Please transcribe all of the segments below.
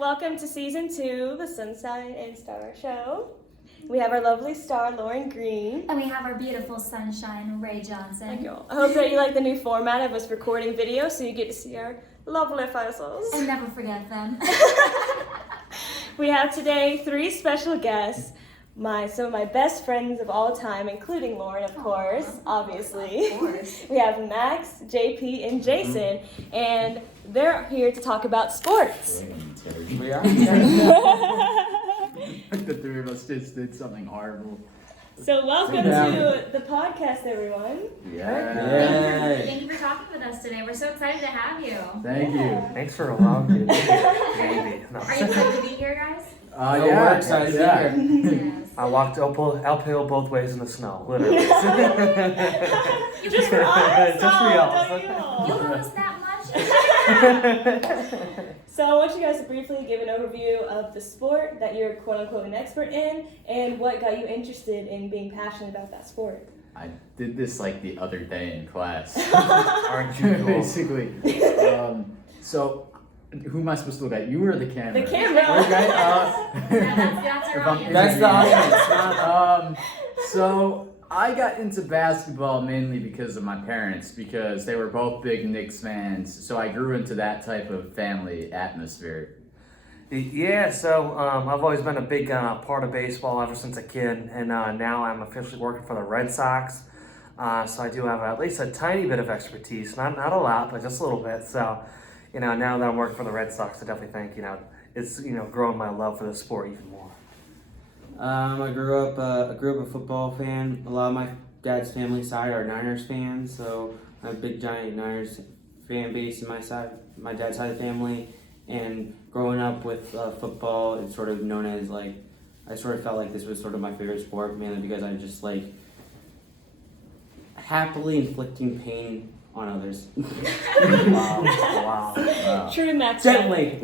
welcome to season 2, the Sunshine and Star Show. We have our lovely star, Lauren Green. And we have our beautiful sunshine, Rae Johnson. Thank you all. I hope that you like the new format of us recording video so you get to see our lovely faces. And never forget them. We have today 3 special guests. Some of my best friends of all time, including Lauren, of course, obviously. Of course. We have Max, JP, and Jason, and they're here to talk about sports. We are. The 3 of us just did something horrible. So welcome to the podcast, everyone. Yeah. Thank you for talking with us today. We're so excited to have you. Thank you. Thanks for allowing me. Maybe. No. Are you excited to be here, guys? We're excited to be here. Yes. I walked uphill both ways in the snow, literally. Just for us? Just for y'all. Don't you all? You love us that much? So I want you guys to briefly give an overview of the sport that you're quote-unquote an expert in and what got you interested in being passionate about that sport. I did this like the other day in class. Aren't you cool? Basically. So, who am I supposed to look at? You or the camera? The camera. Okay. That's our audience. That's the audience. So I got into basketball mainly because of my parents, because they were both big Knicks fans. So I grew into that type of family atmosphere. Yeah, so I've always been a big part of baseball ever since a kid, and now I'm officially working for the Red Sox. So I do have at least a tiny bit of expertise, not a lot, but just a little bit. So, now that I'm working for the Red Sox, I definitely think, it's, growing my love for the sport even more. I grew up a football fan. A lot of my dad's family side are Niners fans, so I have a big giant Niners fan base in my dad's side of the family. And growing up with football, it's sort of known as I sort of felt like this was sort of my favorite sport, mainly because I just happily inflicting pain on others. Wow. True Max. Gently.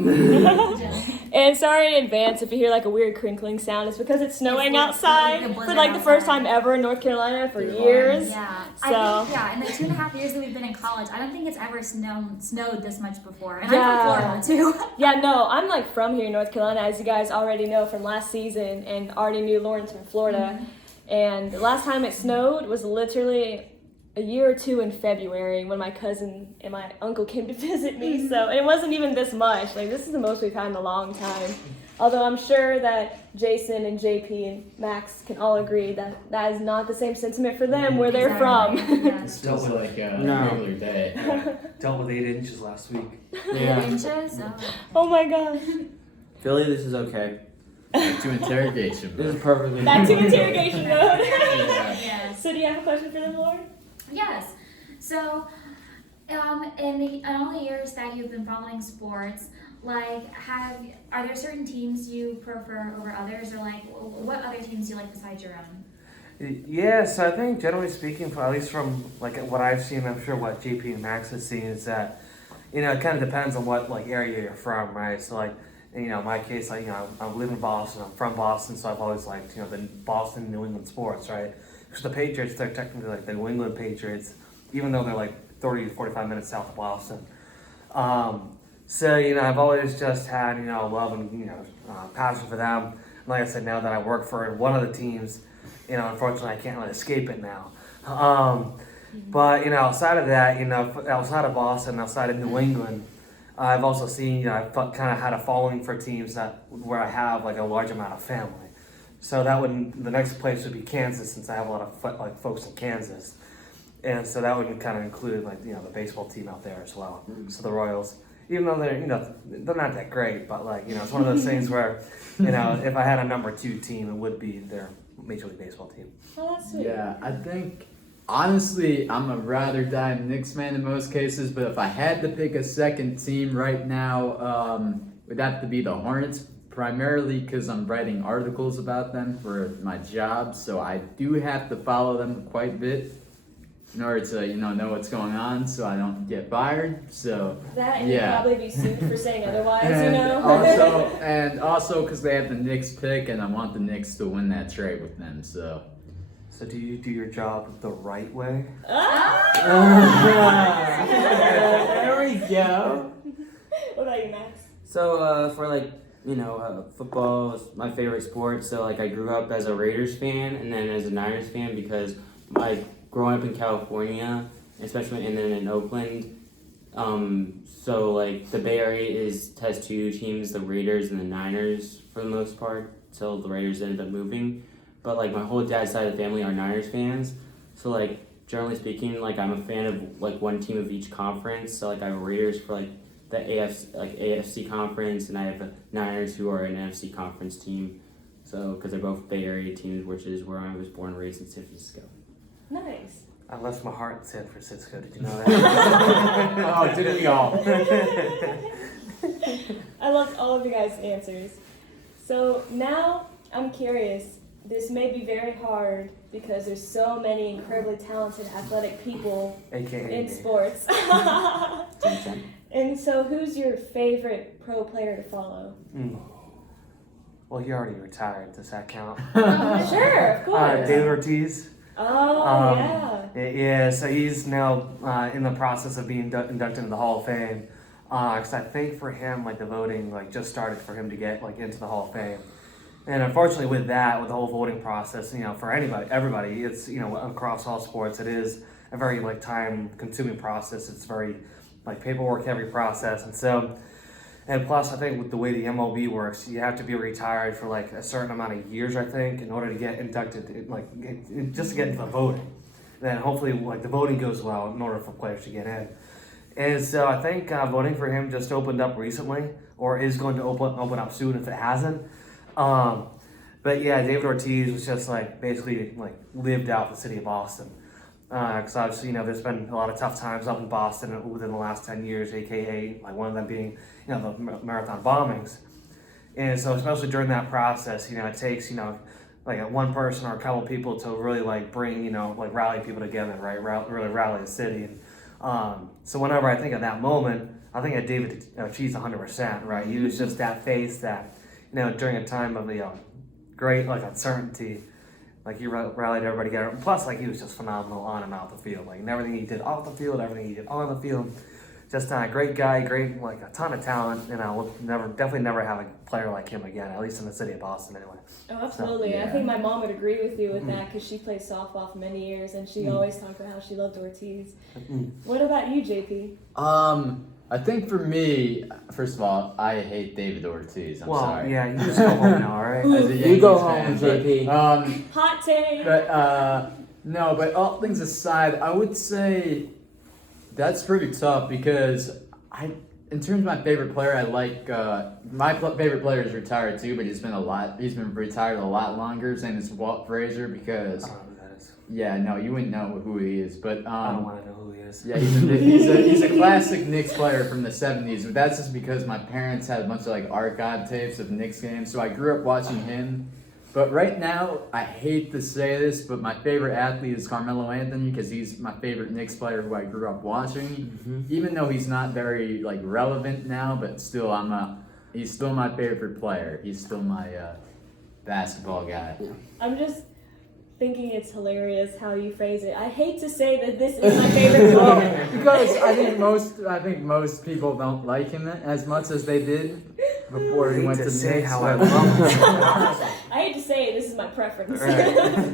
And sorry in advance if you hear a weird crinkling sound. It's because it's snowing outside for the first time ever in North Carolina for years. Yeah. So. I think, in the 2.5 years that we've been in college, I don't think it's ever snowed this much before. And Yeah. I'm from Florida, too. Yeah, no, I'm from here in North Carolina, as you guys already know from last season, and already knew Lauren's from Florida. Mm-hmm. And the last time it snowed was literally a year or 2 in February when my cousin and my uncle came to visit me. Mm-hmm. So it wasn't even this much. This is the most we've had in a long time. Although I'm sure that Jason and JP and Max can all agree that that is not the same sentiment for them where they're from. Yes. It's still like a No. regular day. Dealt with 8 inches last week. 8 Yeah. inches? Oh my gosh. Philly, this is okay. Back to interrogation. This is perfectly Back to fine. interrogation mode. Yes. So do you have a question for them, Lauren? Yes. So, in all the years that you've been following sports, are there certain teams you prefer over others, or what other teams do you like besides your own? Yeah, so I think generally speaking, at least from what I've seen, I'm sure what JP and Max has seen is that, it kind of depends on what area you're from, right? So in my case, I live in Boston, I'm from Boston, so I've always liked, the Boston, New England sports, right? Because the Patriots, they're technically the New England Patriots, even though they're 30 to 45 minutes south of Boston. So, I've always just had, love and, passion for them. Like I said, now that I work for one of the teams, unfortunately I can't really escape it now. But, outside of that, outside of Boston, outside of New England, I've also seen, I've kind of had a following for teams where I have a large amount of family. So the next place would be Kansas, since I have a lot of folks in Kansas. And so that would kind of include the baseball team out there as well. So the Royals, even though they're they're not that great, but it's one of those things where if I had a number 2 team, it would be their Major League Baseball team. Oh, that's sweet. Yeah, I think, honestly, I'm a rather die Knicks fan in most cases, but if I had to pick a second team right now, it would have to be the Hornets, primarily because I'm writing articles about them for my job, so I do have to follow them quite a bit in order to, know what's going on so I don't get fired, so... That and yeah. you'd probably be sued for saying otherwise, And also because they have the Knicks pick, and I want the Knicks to win that trade with them, so... So do you do your job the right way? There we go. What about you, Max? So for football is my favorite sport. So like I grew up as a Raiders fan and then as a Niners fan because growing up in California, especially and then in Oakland. So like the Bay Area has two teams, the Raiders and the Niners for the most part. Till the Raiders ended up moving, but like my whole dad's side of the family are Niners fans. So like generally speaking, like I'm a fan of like one team of each conference. So like I have Raiders for like the AFC conference, and I have Niners who are an NFC conference team. So because they're both Bay Area teams, which is where I was born and raised in San Francisco. Nice. I left my heart in San Francisco. Did you know that? Oh, didn't we all? I loved all of you guys' answers. So now I'm curious. This may be very hard because there's so many incredibly talented athletic people AKA in me. sports. And so who's your favorite pro player to follow? Well, he already retired. Does that count? Sure, of course. David Ortiz. Oh, yeah. Yeah, so he's now in the process of being inducted into the Hall of Fame. Because I think for him, like the voting, like just started for him to get like into the Hall of Fame. And unfortunately, with the whole voting process, for everybody, it's across all sports, it is a very like time-consuming process. It's very like paperwork-heavy process, and plus, I think with the way the MLB works, you have to be retired for like a certain amount of years, I think, in order to get inducted, just to get into the voting. And then hopefully, like the voting goes well in order for players to get in. And so I think voting for him just opened up recently, or is going to open up soon if it hasn't. But yeah, David Ortiz was just like basically like lived out the city of Boston. Because obviously, there's been a lot of tough times up in Boston within the last 10 years, aka like one of them being, the marathon bombings. And so especially during that process, it takes, like one person or a couple people to really like bring, like rally people together, right? Really rally the city. And so whenever I think of that moment, I think of David Ortiz 100%, right? He was just that face that, during a time of great like uncertainty, like he rallied everybody together. Plus, like he was just phenomenal on and off the field. Like and everything he did off the field, everything he did on the field. Just a great guy, like a ton of talent, and I will definitely never have a player like him again. At least in the city of Boston, anyway. Oh, absolutely. So, yeah. I think my mom would agree with you with that because she played softball for many years, and she always talked about how she loved Ortiz. What about you, JP? I think for me, first of all, I hate David Ortiz. I'm sorry. Yeah, you just go home now, all right? As a You Yankees go fan, home, JP. Hot take. But all things aside, I would say that's pretty tough because in terms of my favorite player, I like my favorite player is retired too, but he's been retired a lot longer. His name is Walt Frazier because I don't know who that is. yeah, no, you wouldn't know who he is, but I don't want to know who he is. yeah, he's a classic Knicks player from the 70s, but that's just because my parents had a bunch of like archive tapes of Knicks games, so I grew up watching him. But right now, I hate to say this, but my favorite athlete is Carmelo Anthony because he's my favorite Knicks player who I grew up watching. Even though he's not very like relevant now, but still, he's still my favorite player. He's still my basketball guy. I'm just thinking it's hilarious how you phrase it. I hate to say that this is my favorite player. Because I think most people don't like him as much as they did before he went to the Knicks. How I love him. I hate to say this is my preference.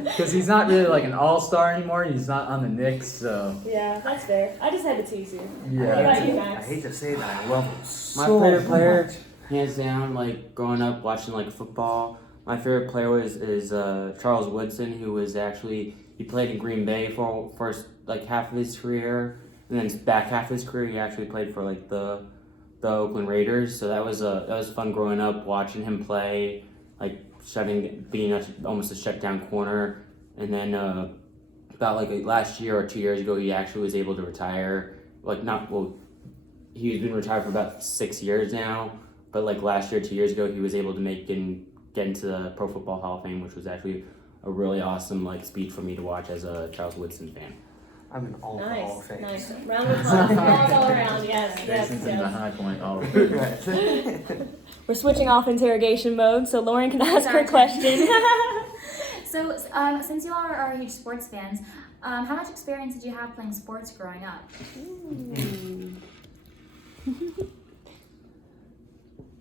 Because he's not really like an all-star anymore. He's not on the Knicks, so Yeah, that's fair. I just had to tease you. What yeah. about you, I Max? hate to say that I love him My so favorite player, much. hands down, like growing up watching like football, my favorite player is Charles Woodson, who was actually he played in Green Bay for first like half of his career, and then back half of his career he actually played for like the Oakland Raiders. So that was fun growing up watching him play, like being almost a shutdown corner, and then about like last year or 2 years ago he actually was able to retire. He's been retired for about 6 years now, but like last year, 2 years ago, he was able to get into the Pro Football Hall of Fame, which was actually a really awesome like speech for me to watch as a Charles Woodson fan. I'm in all the Hall of Fame. Nice. Round of applause. Applause all around. Yes. Jason's in the yes. high point all We're switching off interrogation mode, so Lauren can ask her Sorry. question. So, since you all are huge sports fans, how much experience did you have playing sports growing up?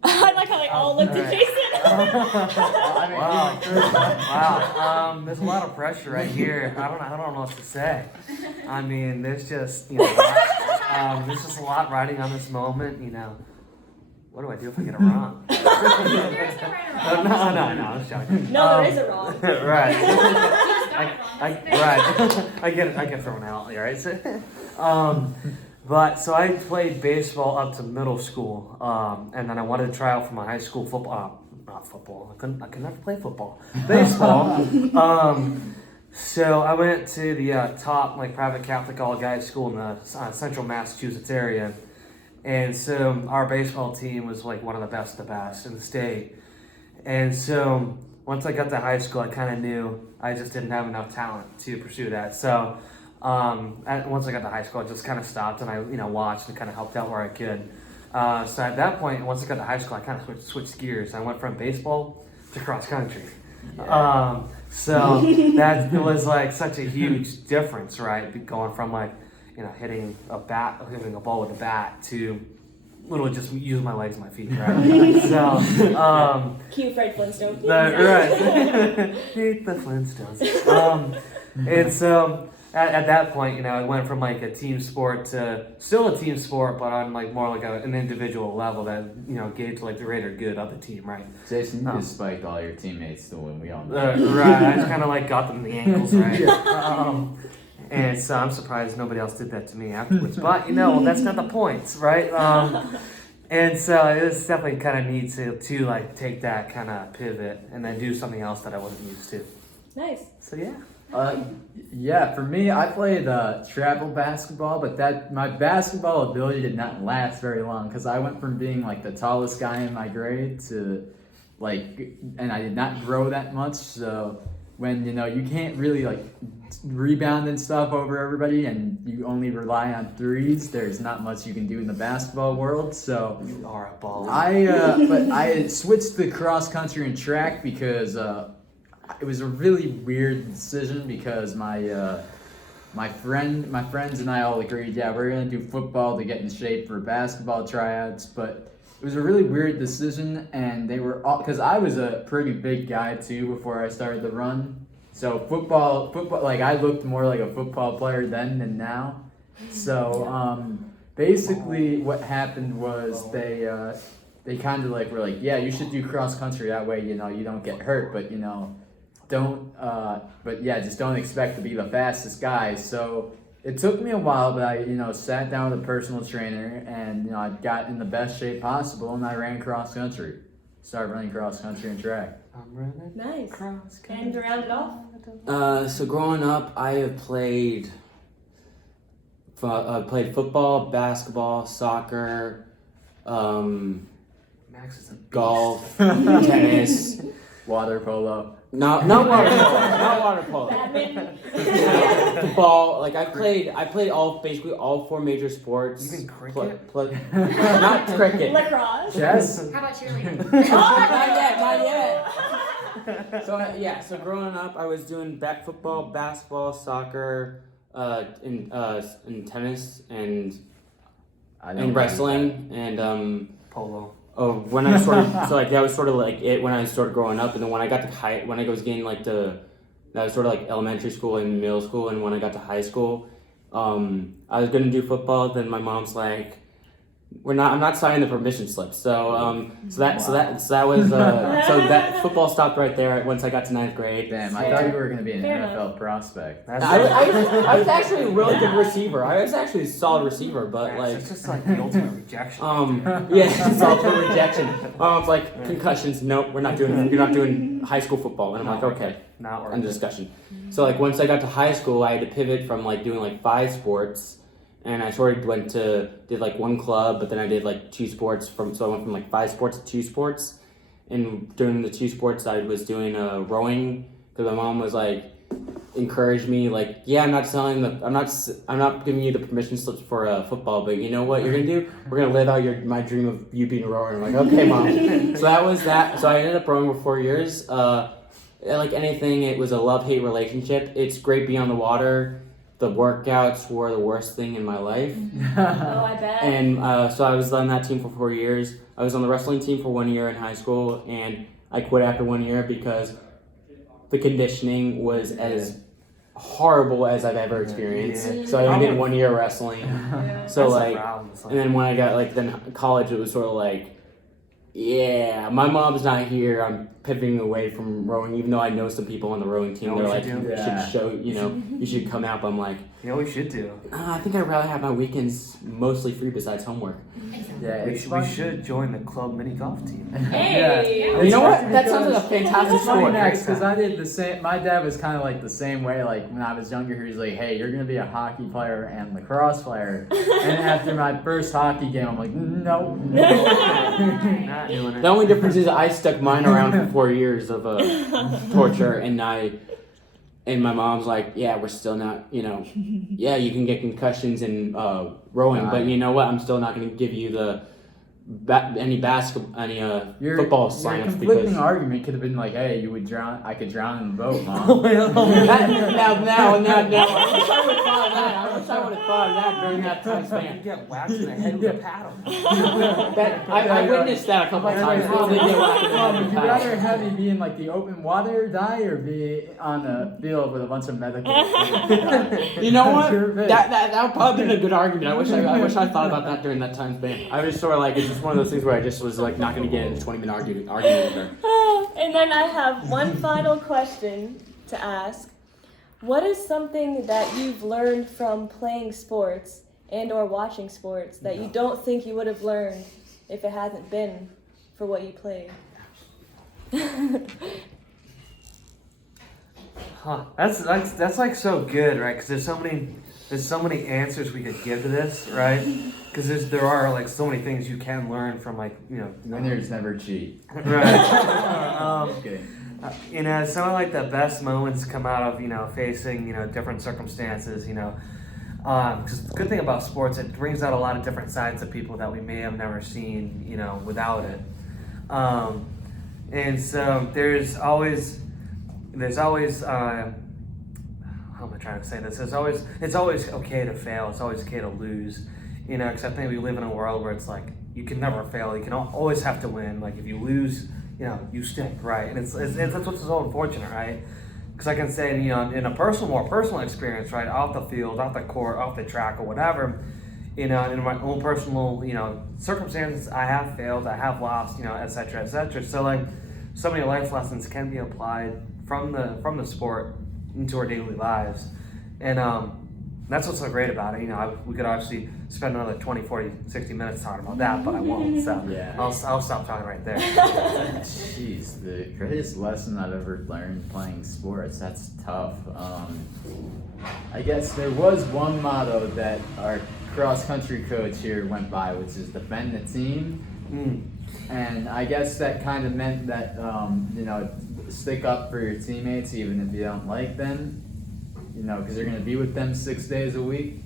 I like how they all looked at Jason. Wow. There's a lot of pressure right here. I don't know what to say. I mean, there's just there's just a lot riding on this moment. What do I do if I get it wrong? There is no right or wrong. No, I'm joking. No, there is a wrong. Right. You just got it wrong. Right. I get thrown out, right? But so I played baseball up to middle school, and then I wanted to try out for my high school football. Not football. I could never play football. Baseball. So I went to the top private Catholic all guys school in the central Massachusetts area, and so our baseball team was one of the best in the state. And so once I got to high school, I kind of knew I just didn't have enough talent to pursue that. So once I got to high school, I just kind of stopped and I watched and kind of helped out where I could. So at that point, once I got to high school, I kind of switched gears. I went from baseball to cross country. Yeah. So that it was such a huge difference, right? Going from hitting a ball with a bat to literally just using my legs and my feet, right? So Cue Fred Flintstone. right. Hate the Flintstones. And so at that point, I went from a team sport to still a team sport, but on more an individual level that gauge the greater good of the team, right? Jason, you just spiked all your teammates to win. We all know. Right. I just kind of got them in the ankles, right? And so I'm surprised nobody else did that to me afterwards. But that's not the point, right? And so it was definitely kind of neat to take that kind of pivot and then do something else that I wasn't used to. Nice. So yeah. Yeah, for me, I played travel basketball, but my basketball ability did not last very long because I went from being the tallest guy in my grade to and I did not grow that much. So when you can't really rebound and stuff over everybody, and you only rely on threes, there's not much you can do in the basketball world. So You are a baller. but I switched to cross country and track because it was a really weird decision because my friends and I all agreed, yeah, we're gonna do football to get in shape for basketball tryouts, but it was a really weird decision, and they were all because I was a pretty big guy too before I started the run. So football, I looked more like a football player then than now. So basically, what happened was they kind of were yeah, you should do cross country that way you don't get hurt, but just don't expect to be the fastest guy. So it took me a while, but I sat down with a personal trainer and I got in the best shape possible and I ran cross country. Started running cross country and track. I'm running Nice. cross country. And to round it off? So growing up, I have played football, basketball, soccer, Max is a beast. golf, tennis. Water polo. Not water polo. Not water polo. Badminton. Football. I played basically all four major sports. Even cricket? Not cricket. Lacrosse. Chess. How about cheerleading? Not yet. So growing up, I was doing football, basketball, soccer, and tennis, and wrestling, and Polo. when I sort of that was sort of it when I started growing up, and then when I got to when I was getting that was sort of elementary school and middle school, and when I got to high school, I was gonna do football. Then my mom's like, I'm not signing the permission slip. So that football stopped right there once I got to 9th grade. Damn, I thought you were going to be an Fair NFL prospect. I was actually a really good receiver. I was actually a solid receiver, but It's just the ultimate rejection. it's ultimate rejection. Concussions. Nope, you're not doing high school football. And I'm like, okay, Not worth end it. of discussion. So once I got to high school, I had to pivot from doing 5 sports. And I sort of did one club, but then I did 2 sports so I went from 5 sports to 2 sports. And during the 2 sports, I was doing rowing because my mom was encouraged me yeah, I'm not giving you the permission slips for football, but you know what you're gonna do? We're gonna live out my dream of you being a rower. And I'm like, okay, mom. So that was that. So I ended up rowing for 4 years. Anything, it was a love-hate relationship. It's great being on the water. The workouts were the worst thing in my life. Oh, I bet. And so I was on that team for 4 years. I was on the wrestling team for 1 year in high school, and I quit after 1 year because the conditioning was as horrible as I've ever experienced. Yeah. So I only did 1 year wrestling. So That's like, the problem. It's and then when I got like then college, it was sort of like, yeah, my mom's not here. I'm pivoting away from rowing, even though I know some people on the rowing team. You They're know like, what you you do? Yeah. should show, you should come out. But I'm like, you know what we should do? I think I'd rather have my weekends mostly free besides homework. Yeah, We it's should, fun. we should join the club mini golf team. Hey. Yeah. You know what? It's That sounds like a because- fantastic It's funny sport. next because I did the same. My dad was kind of like the same way. Like when I was younger, he was like, "Hey, you're gonna be a hockey player and lacrosse player." And after my first hockey game, I'm like, "No." Not doing it. The only difference is I stuck mine around for 4 years of torture, and my mom's like, yeah, we're still not, yeah, you can get concussions in rowing, but you know what? I'm still not going to give you the any football Your sign-ups conflicting because argument could have been like, "Hey, you would drown. I could drown in the boat, Mom." now. I wish I would have thought of that. I wish I would have thought of that during that time You span. get whacked in the head with a paddle. I witnessed that a couple of times. Mom, They get whacked in the head would with you a paddle. rather have me be in like the open water die or be on the field with a bunch of medical? You know what? Your pick. That would probably been a good argument. I wish I thought about that during that time span. I was sort of like, it's just one of those things where I just was like not going to get into 20-minute argument with her. And then I have one final question to ask. What is something that you've learned from playing sports and or watching sports that you don't think you would have learned if it hadn't been for what you played? Huh. That's like so good, right? Because there's so many answers we could give to this, right? Because there are like so many things you can learn from Winners never cheat. right. Just kidding. Some of like the best moments come out of facing different circumstances. Because the good thing about sports, it brings out a lot of different sides of people that we may have never seen without it. And so there's always how am I trying to say this? It's always okay to fail. It's always okay to lose. Because I think we live in a world where it's like you can never fail. You can always have to win. Like if you lose, you stink, right? And it's that's what's so unfortunate, right? Because I can say, in a more personal experience, right, off the field, off the court, off the track, or whatever, in my own personal, circumstances, I have failed, I have lost, et cetera, et cetera. So like, so many life lessons can be applied from the sport into our daily lives, and that's what's so great about it. We could obviously spend another 20, 40, 60 minutes talking about that, but I won't. So Yeah. I'll stop talking right there. Jeez, the greatest lesson I've ever learned playing sports. That's tough. I guess there was one motto that our cross-country coach here went by, which is defend the team. And I guess that kind of meant that, stick up for your teammates even if you don't like them, because you're going to be with them 6 days a week.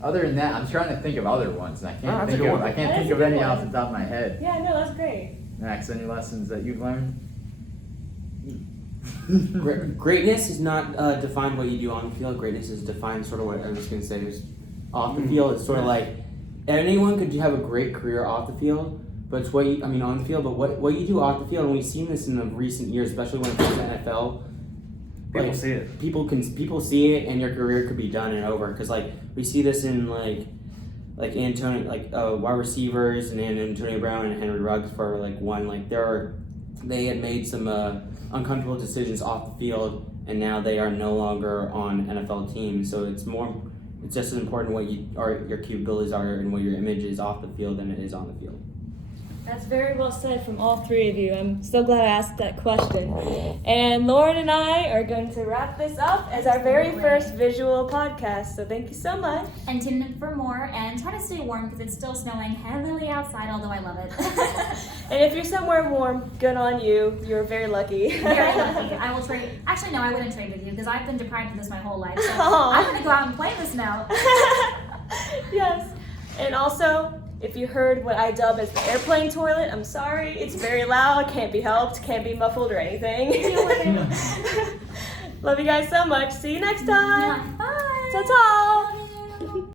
Other than that, I'm trying to think of other ones. And I can't that's a think good of one. I can't That think is a of good any one. off the top of my head. Yeah, no, that's great. Max, any lessons that you've learned? Greatness is not defined what you do on the field. Greatness is defined sort of what I was going to say is off the field. It's sort of like anyone could have a great career off the field, but it's on the field, but what you do off the field, and we've seen this in the recent years, especially when it comes to NFL. People see it. People see it, and your career could be done and over. Because we see this in like wide receivers and Antonio Brown and Henry Ruggs for they had made some uncomfortable decisions off the field, and now they are no longer on NFL teams. So it's just as important what your capabilities are and what your image is off the field than it is on the field. That's very well said from all three of you. I'm so glad I asked that question. And Lauren and I are going to wrap this up as our very first visual podcast. So thank you so much. And tune in for more, and try to stay warm because it's still snowing heavily outside, although I love it. And if you're somewhere warm, good on you. You're very lucky. Very lucky. I will trade. Actually, no, I wouldn't trade with you because I've been deprived of this my whole life. So Aw. I'm going to go out and play this now. Yes. And also, if you heard what I dub as the airplane toilet, I'm sorry. It's very loud, can't be helped, can't be muffled or anything. Deal with it. Love you guys so much. See you next time. Bye. Ta-ta.